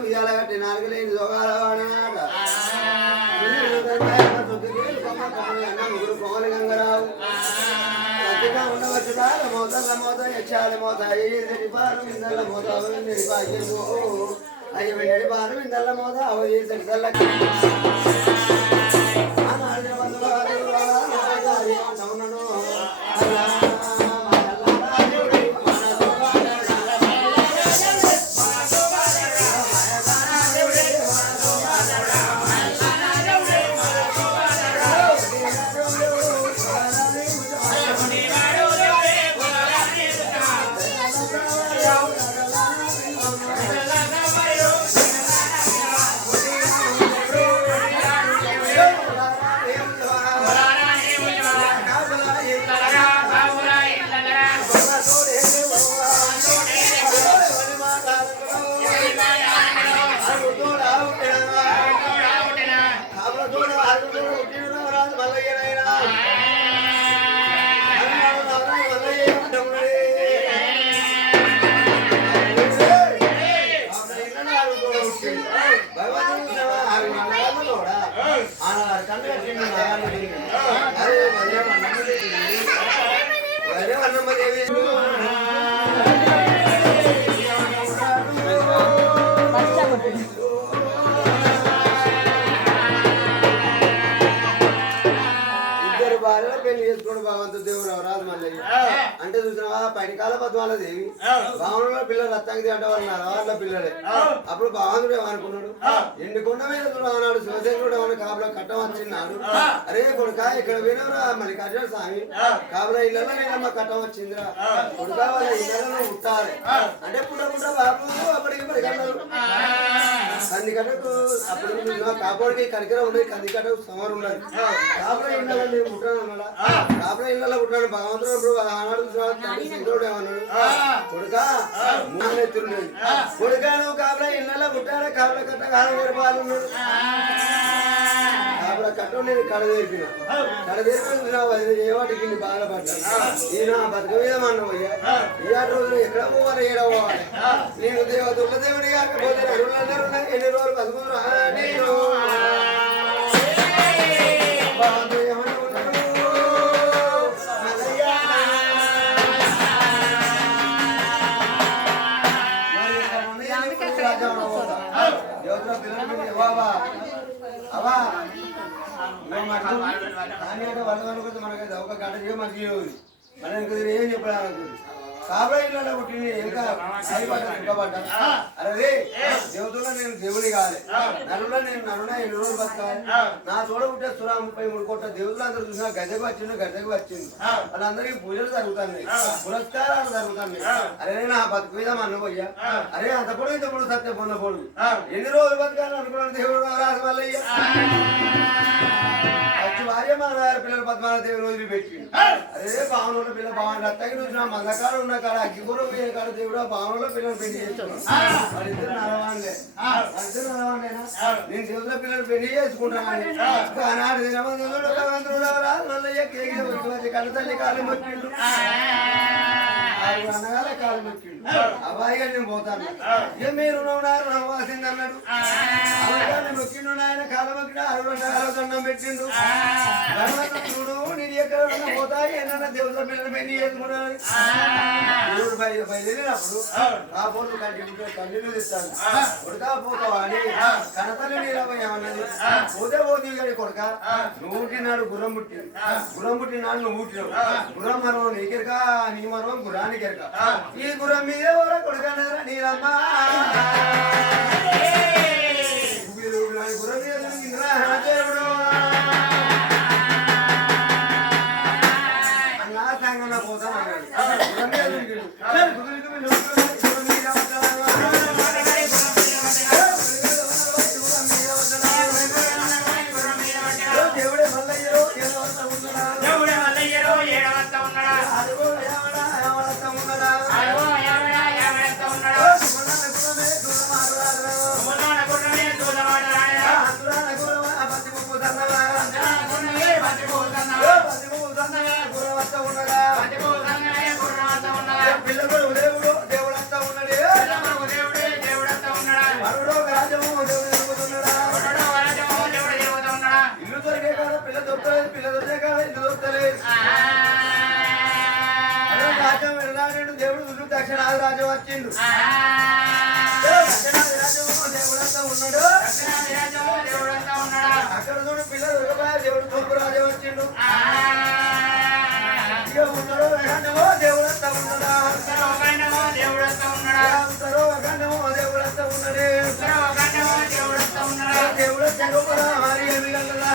ఉయ్యాలగట్టి నాలుగు లేని జోగాల వాడనాట ముగ్గురు కోమలి గంగరావు అతిగా ఉండవచ్చు మోత మోత యక్షాల మోత పాలు ఇందల మోత అయ్యి వెండి పాలు ఇందల మోత అవి చల్ల పెళ్లి చేసుకోండి భగవంతుడు దేవుడు రాజు మల్లయ్య అంటే చూసినావా పైనకాల పద్మాల దేవి బావనుల పిల్లలు రత్తాంగి అంటే వాళ్ళ పిల్లలే అప్పుడు భగవంతుడు ఏమనుకున్నాడు ఎండుకొండ మీద అన్నాడు శివశంకరుడు ఏమన్నా కాపులో కట్టం వచ్చిన్నాడు అరే కొడుక ఇక్కడ వినవరా మరి కట్టాడు స్వామి కాపులో ఇళ్ళలో నేనమ్మ కట్టం వచ్చిందిరా కొడుక వాళ్ళ ఇళ్ళలో ఉంటారు అంటే పుట్ట బాబు అప్పటికి పరిగణలు కందికట్టకు అప్పుడు కాపాడికి కరికర ఉండేది కందికట్టకు సమరం ఉండదు కాపులో ఇళ్ళలో నేను పుట్టాను అన్నాడా కాపులో ఇళ్ళలో పుట్టాడు భగవంతుడు ఆనాడు శంకరుడు ఏమన్నాడు కొడుక మూడెత్తుడు కొడుక నువ్వు కాపులో ఇళ్ళలో పుట్టాడే కాపుల కట్ట కాలం గడపాలన్నాడు కాపుల కట్టం నేను కడదేర్పిన ఏవాటికి బాధపడ్డాను ఈయన బతుక మీద అన్నవయ్యా ఈ రోజులు ఎక్కడ పోవాలి ఏడ పోవాలి నేను దేవతల దేవుడి కాకపోతే అరువులందరూ ఎన్ని రోజులు బతుకుతున్నా నేను అవా మనకి ఒక గంట చేయ మంచి మనకి ఏం చెప్పాలనుకుంది కాబట్టి ఇళ్ళలో పుట్టిన ఇంకా సుఖపడ్డా అరే దేవతలో నేను దేవుని కావాలి నలులో నేను నలున 7 రోజులు బతకాలి నా తోడ పుట్టే 33 కోట్ల దేవతలు అందరూ చూసినా గద్దెకు వచ్చింది వాళ్ళందరికీ పూజలు జరుగుతున్నాయి పురస్కారాలు జరుగుతున్నాయి అరే నా బతుకు మీద అన్నపోయ్యా అరే అంత పొడుగు ఇంత పొడుగు సత్య పొన్న పొడుగు ఎన్ని రోజులు బతకాలని అనుకున్నాను దేవుడు రాజు మల్లయ్య భార్య మా పిల్లలు పద్మాల దేవుని వదిలి పెట్టిండు అదే భావనలో పిల్లలు బాగుంది అత్తకి చూసిన మందకాలు ఉన్న కాడ అగ్గిపూరం పోయే కాడ దేవుడు భావనలో పిల్లలు పెళ్లి చేస్తున్నాను వాళ్ళిద్దరు నడవాలేనా నేను దేవుల పిల్లలు పెళ్లి చేసుకుంటాను ఆనాడు మల్లయ్య కేకి వచ్చి కళ్ళ తల్లి కాళ్ళు మొక్కిండు అన్నగాల కాళ్ళు మొక్కిండు అబ్బాయిగా నేను పోతాను ఇక మీరు నవ్వాసింది అన్నాడు మొక్కిండు ఆయన కాళ్ళ మొక్కిండు 6 దండం పెట్టిండు చూడు నేను ఎక్కడ పోతాయి ఏమన్నా దేవుళ్ళ పిల్లలు పెళ్లి చేసుకున్నాను బయలుదేరినప్పుడు ఆ పోటు కంటిన్యూ తెస్తాను కొడుకా పోతావా అని కనతల్లి నీలమన్నది పోతే పోతే కానీ కొడుక నువ్వు పుట్టినాడు గుర్రం పుట్టినాడు నువ్వు పుట్టినావు గుర్రం మరో నీకెరక నీ మరో గుర్రానికి ఎరక ఈ గుర్రం మీదే కొడుక నీలమ్మ గుర్రం మీద దేవుడు దేవుడే మల్లయ్యో ఏడవంతా ఉన్నాడా గుర్రవత్త ఉండగా పిల్లలు దేవుడు దేవుడంతా ఉన్నాడు వరుడో రాజము దేవుడు తిరుగుతున్నాడా ఇల్లు దొరికే కాడ పిల్ల దొరకలేదు పిల్ల దొరికే కాడ ఇల్లు దొరకలేదు రాజ్యం వెళ్ళాడు దేవుడు ఇల్లు దక్షిణాది రాజ్యం వచ్చిండు దక్షిణాది రాజ్యము దేవుడంతా ఉన్నాడు అక్కడ చూడు పిల్ల దొరకపోయా దేవుడు తూర్పు రాజ్యం వచ్చిండు ఇక ఉన్నాడు దేవుడంతా ఉన్నాడా ఉంటారో అఖండమో దేవుడంతా ఉన్నాడే దేవుడు చెగపరా